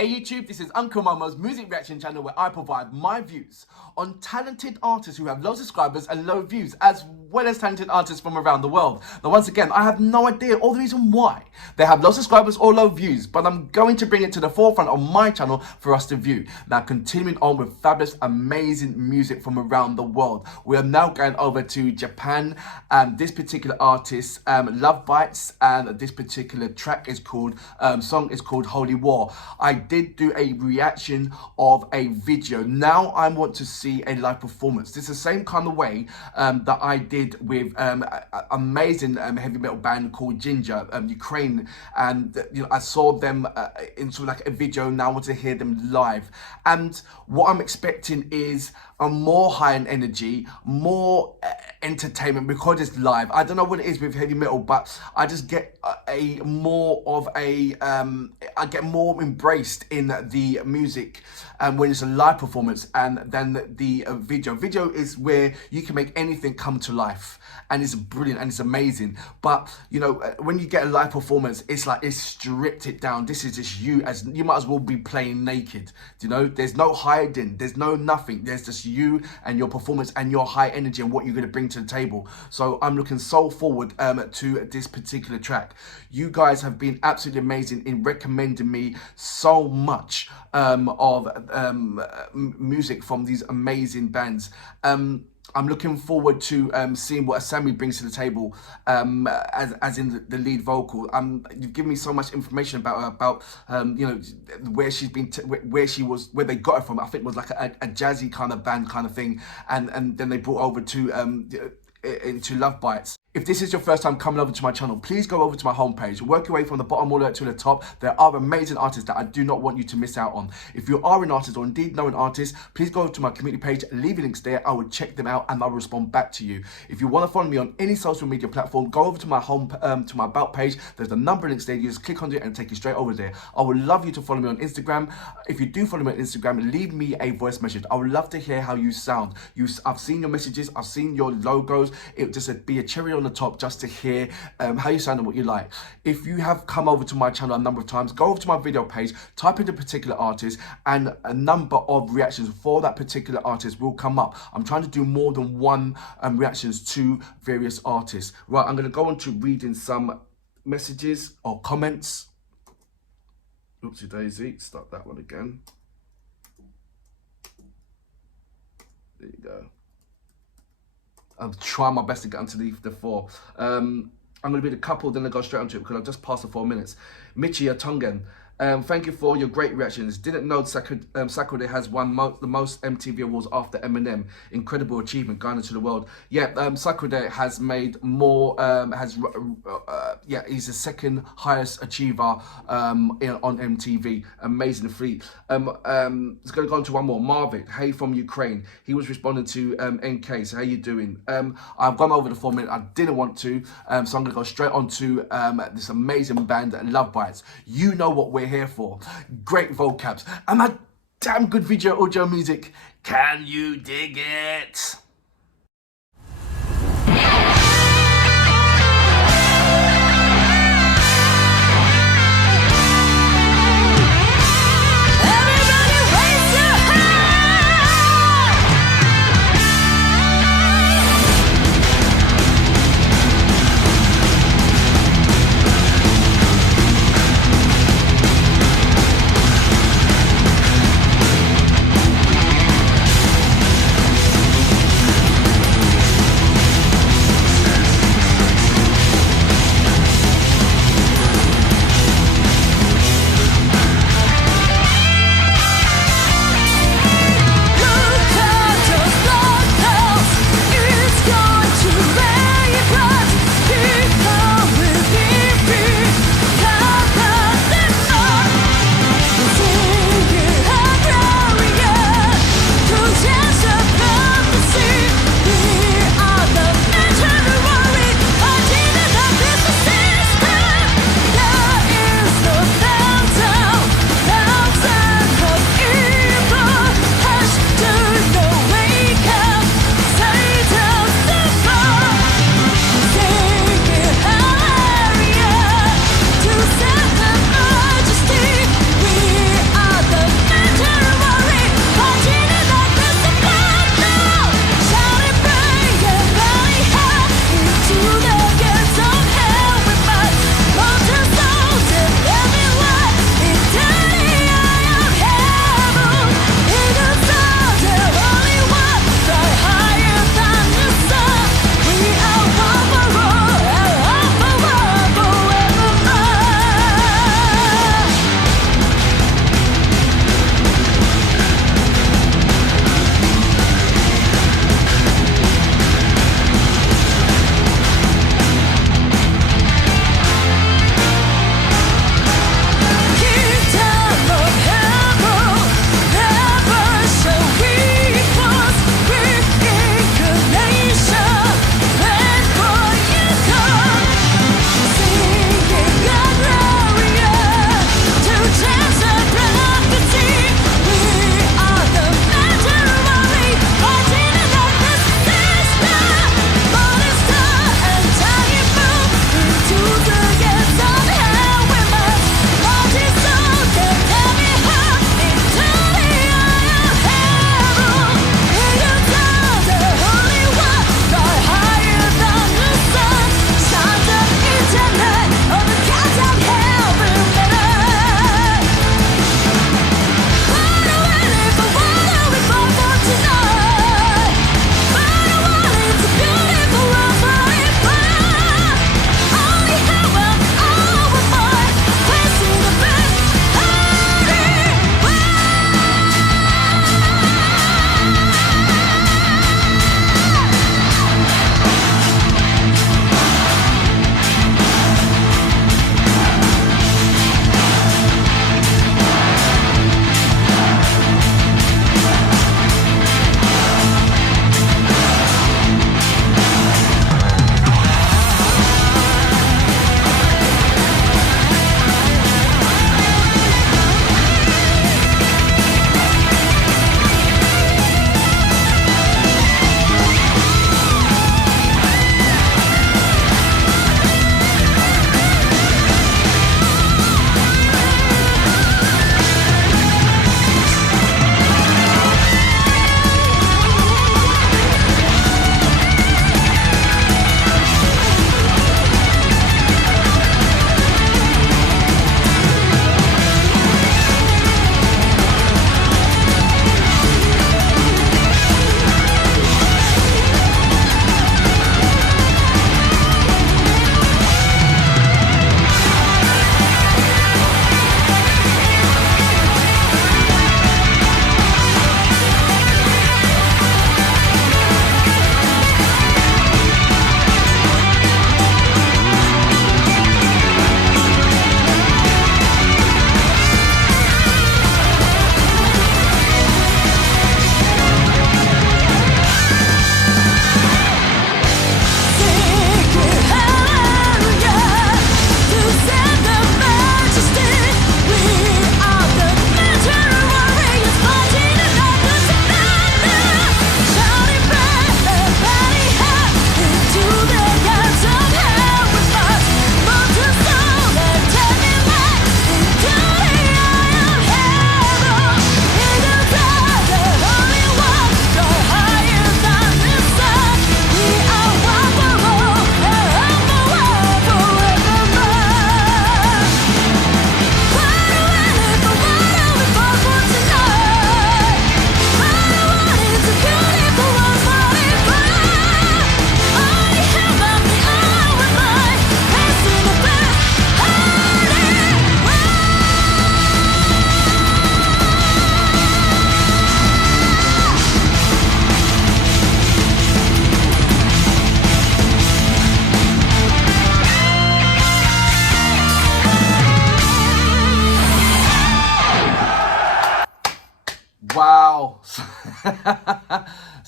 Hey YouTube, this is Uncle Momo's music reaction channel where I provide my views on talented artists who have low subscribers and low views, as well as talented artists from around the world. Now once again, I have no idea or the reason why they have low subscribers or low views, but I'm going to bring it to the forefront of my channel for us to view. Now continuing on with fabulous, amazing music from around the world. We are now going over to Japan, and this particular artist, LOVEBITES, and this particular track is called, song is called Holy War. I did do a reaction of a video. Now I want to see a live performance. This is the same kind of way that I did with an amazing heavy metal band called Ginger, Ukraine, and you know, I saw them in sort of like a video. Now I want to hear them live, and what I'm expecting is a more high-end energy, more entertainment, because it's live. I don't know what it is with heavy metal, but I just get I get more embraced in the music when it's a live performance, and then the video. Video is where you can make anything come to life, and it's brilliant and it's amazing. But you know, when you get a live performance, it's like it's stripped it down. This is just you, as you might as well be playing naked. You know, there's no hiding, there's no nothing. There's just you and your performance and your high energy and what you're going to bring to the table. So I'm looking so forward to this particular track. You guys have been absolutely amazing in recommending me so much of music from these amazing bands. I'm looking forward to seeing what Asami brings to the table as in the lead vocal. You've given me so much information about you know, where she's been, where they got her from. I think it was like a jazzy kind of band kind of thing, and then they brought over to into LOVEBITES. If this is your first time coming over to my channel, please go over to my homepage, work your way from the bottom all the way to the top. There are amazing artists that I do not want you to miss out on. If you are an artist or indeed know an artist, please go to my community page, leave your links there. I will check them out and I'll respond back to you. If you want to follow me on any social media platform, go over to my home, to my about page. There's a number of links there. You just click on it and take you straight over there. I would love you to follow me on Instagram. If you do follow me on Instagram, leave me a voice message. I would love to hear how you sound. I've seen your messages, I've seen your logos. It would just be a cherry on the top just to hear how you sound and what you like. If you have come over to my channel a number of times, go over to my video page, type in a particular artist, and a number of reactions for that particular artist will come up. I'm trying to do more than one reactions to various artists. Right, I'm going to go on to reading some messages or comments. Oopsie daisy, start that one again. There you go. I'm trying my best to get onto the four. I'm going to read a couple, then I go straight onto it because I've just passed the 4 minutes. Michi Atongen. Thank you for your great reactions. Didn't know Sakurade has won the most MTV awards after Eminem. Incredible achievement, Ghana to the world. Yeah, Sakurade has made more. Yeah, he's the second highest achiever on MTV. Amazing feat. It's going to go on to one more. Marvin, hey from Ukraine. He was responding to NK. So how you doing? I've gone over the 4 minutes. I didn't want to, so I'm going to go straight on to this amazing band, LOVEBITES. You know what we're here for. Great vocabs and that damn good video audio music. Can you dig it?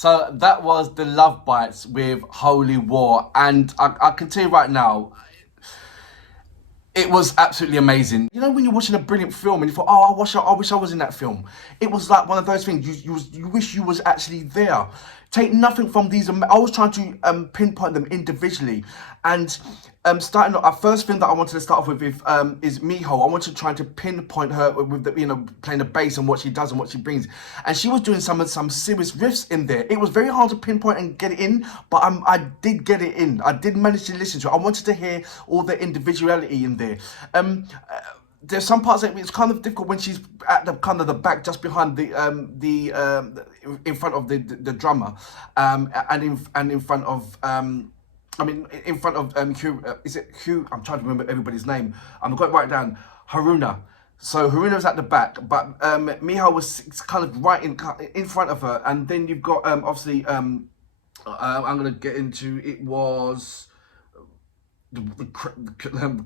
So that was the Love Bites with Holy War, and I can tell you right now, it was absolutely amazing. You know when you're watching a brilliant film and you thought, oh, I wish I was in that film. It was like one of those things, you wish you was actually there. Take nothing from these, I was trying to pinpoint them individually. And starting off, our first thing that I wanted to start off with is Miho. I wanted to try to pinpoint her with the, playing the bass and what she does and what she brings. And she was doing some serious riffs in there. It was very hard to pinpoint and get it in, but I did get it in. I did manage to listen to it. I wanted to hear all the individuality in there. There's some parts that it's kind of difficult when she's at the kind of the back, just behind the in front of the drummer, and in front of in front of Hugh. Is it Hugh? I'm trying to remember everybody's name. I'm going to write it down. Haruna. So Haruna was at the back, but Miho was kind of right in front of her, and then you've got obviously I'm going to get into it was.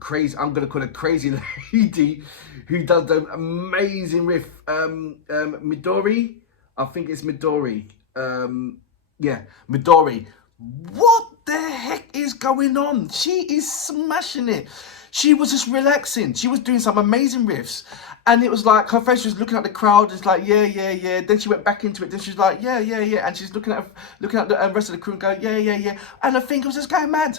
Crazy, I'm gonna call it crazy lady who does the amazing riff. Midori, I think it's Midori. Yeah, Midori. What the heck is going on? She is smashing it. She was just relaxing. She was doing some amazing riffs, and it was like her face was looking at the crowd. It's like yeah. Then she went back into it. Then she's like yeah, and she's looking at the rest of the crew and going yeah. And I think it was just going mad.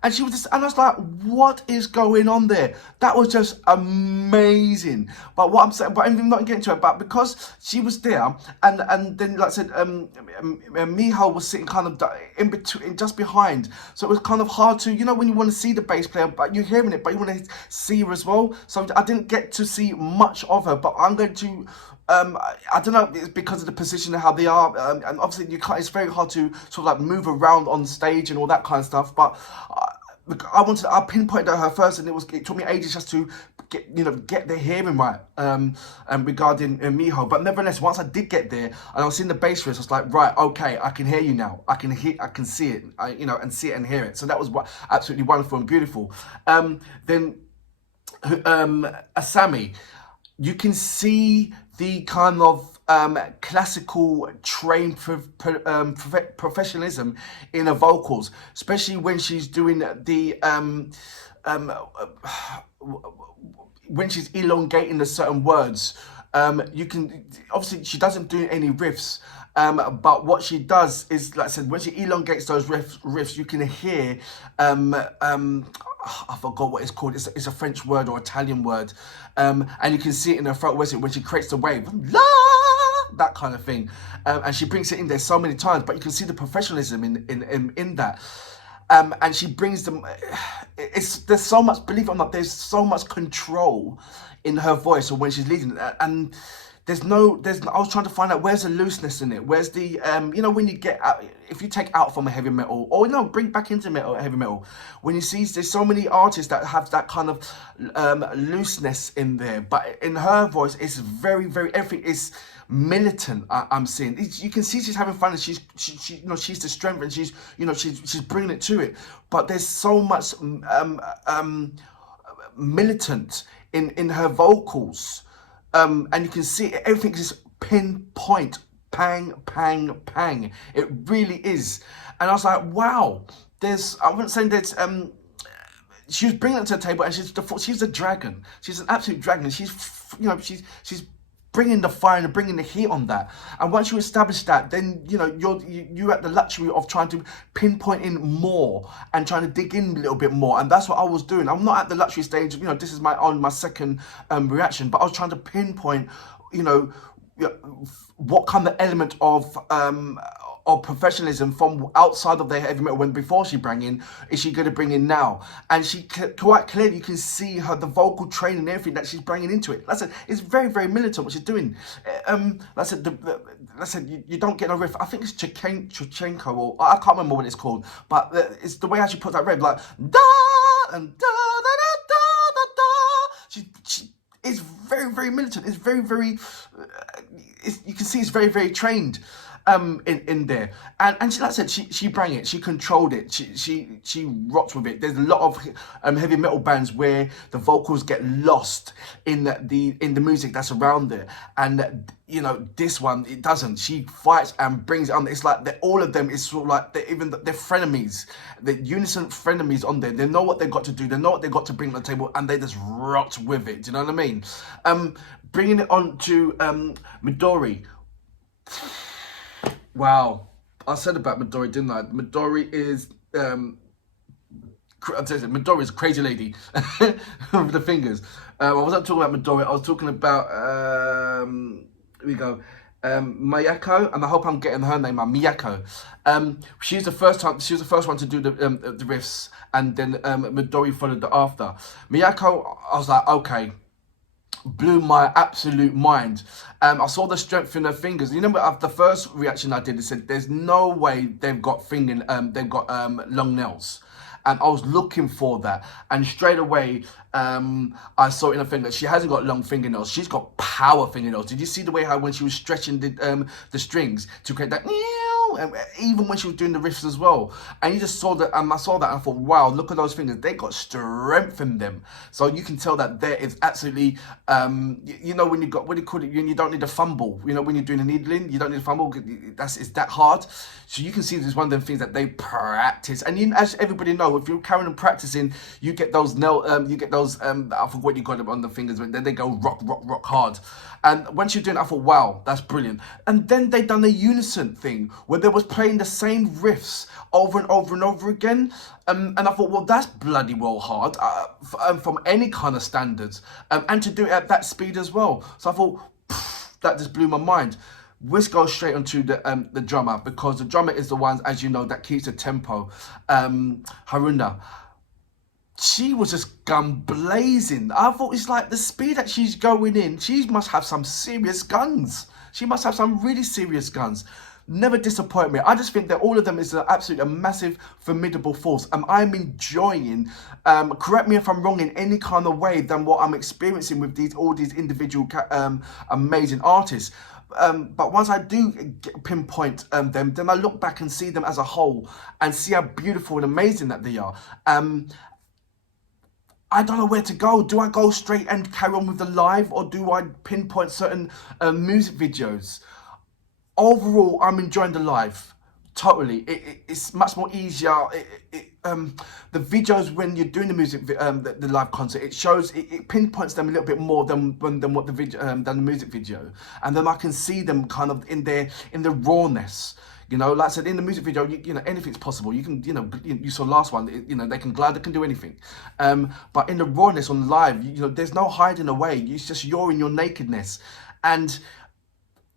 And she was just, and I was like, what is going on there? That was just amazing. But what I'm saying, but I'm not getting to it, but because she was there, and then, like I said, Miho was sitting kind of in between, just behind. So it was kind of hard to, when you want to see the bass player, but you're hearing it, but you want to see her as well. So I didn't get to see much of her, but I'm going to, I don't know, it's because of the position and how they are, and obviously it's very hard to sort of like move around on stage and all that kind of stuff, but I pinpointed her first, and it took me ages just to get the hearing right regarding Miho. But nevertheless, once I did get there and I was seeing the bass riffs, I was like, right, okay, I can hear you now. I can see it, and see it and hear it. So that was absolutely wonderful and beautiful. Then Asami, you can see the kind of classical trained professionalism in her vocals, especially when she's doing the when she's elongating the certain words. You can obviously she doesn't do any riffs, but what she does is, like I said, when she elongates those riffs, you can hear I forgot what it's called. It's a French word or Italian word, and you can see it in her throat when she creates the wave, la, that kind of thing, and she brings it in there so many times. But you can see the professionalism in that, and she brings them. There's so much, believe it or not, there's so much control in her voice, or when she's leading, and I was trying to find out where's the looseness in it. Where's the, when you get out, if you take out from a heavy metal, or no, bring back into heavy metal, when you see there's so many artists that have that kind of looseness in there, but in her voice, it's very, very, everything is militant. I'm seeing you can see she's having fun, and she's the strength, and she's bringing it to it. But there's so much militant in her vocals. And you can see everything is pinpoint, pang, pang, pang. It really is. And I was like, wow. I wouldn't say there's she was bringing it to the table, and she's a dragon. She's an absolute dragon. She's bringing the fire and bringing the heat on that. And once you establish that, then you're at the luxury of trying to pinpoint in more and trying to dig in a little bit more. And that's what I was doing. I'm not at the luxury stage. This is my second reaction, but I was trying to pinpoint, what kind of element of professionalism from outside of the heavy metal, when before she bring in, is she going to bring in now? And she quite clearly, you can see the vocal training and everything that she's bringing into it. Like I said, it's very, very militant what she's doing. Like I said, you don't get a riff. I think it's Chachenko, or I can't remember what it's called, but it's the way how she puts that riff, like da and da da da da da. She is very, very militant. It's very, very. You can see it's very, very trained. in there, and she, like I said, she bring it, she controlled it, she rocked with it. There's a lot of heavy metal bands where the vocals get lost in the music that's around there, and you know, this one, it doesn't. She fights and brings it on. It's like all of them is sort of like they're frenemies, the unison frenemies on there. They know what they've got to do, they know what they've got to bring to the table, and they just rocked with it. Do you know what I mean? Bringing it on to Midori. Wow, I said about Midori, didn't I? Midori is Midori is a crazy lady with the fingers. I wasn't talking about Midori. I was talking about here we go, Mayako, and I hope I'm getting her name, Miyako. She was the first one to do the riffs, and then Midori followed after. Miyako, I was like, okay. Blew my absolute mind. I saw the strength in her fingers. You know, the first reaction I did, I said, "There's no way they've got long nails." And I was looking for that, and straight away, I saw in her finger she hasn't got long fingernails. She's got power fingernails. Did you see the way how when she was stretching the strings to create that? Even when she was doing the riffs as well, and you just saw that, and I saw that, and I thought, wow, look at those fingers, they got strength in them. So you can tell that there is absolutely, you know, when you got, what do you call it, you don't need a fumble, you know, when you're doing the needling, you don't need a fumble, it's that hard. So you can see this is one of them things that they practice, and you, as everybody know, if you're carrying on practicing, you get those I forgot what you got on the fingers, but then they go rock hard. And once you're doing it, I thought, wow, that's brilliant. And then they done a unison thing where they was playing the same riffs over and over and over again. And I thought, well, that's bloody well hard from any kind of standards. And to do it at that speed as well. So I thought, that just blew my mind. Let's go straight onto the drummer, because the drummer is the one, as you know, that keeps the tempo. Haruna. She was just gun blazing. I thought, it's like the speed that she's going in, she must have some serious guns. She must have some really serious guns. Never disappoint me. I just think that all of them is a massive, formidable force. I'm enjoying, correct me if I'm wrong in any kind of way, than what I'm experiencing with all these individual amazing artists. But once I do pinpoint them, then I look back and see them as a whole and see how beautiful and amazing that they are. I don't know where to go. Do I go straight and carry on with the live, or do I pinpoint certain music videos? Overall, I'm enjoying the live. Totally. It's much more easier. The videos, when you're doing the music, the live concert, it pinpoints them a little bit more than what the video, than the music video, and then I can see them kind of in the rawness. You know, like I said, in the music video, you know, anything's possible. You can, you know, you saw the last one, you know, they can glide, they can do anything. But in the rawness on live, you know, there's no hiding away. It's just you're in your nakedness. And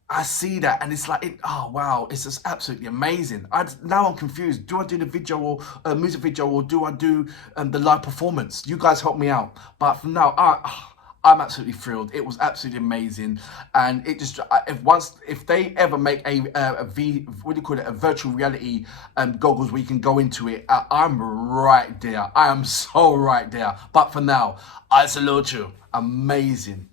I see that, and it's like, oh wow, it's just absolutely amazing. Now I'm confused. Do I do the video or music video, or do I do the live performance? You guys help me out. But for now, I'm absolutely thrilled. It was absolutely amazing, and it just if they ever make a virtual reality goggles where you can go into it, I'm right there. I am so right there. But for now, I salute you. Amazing.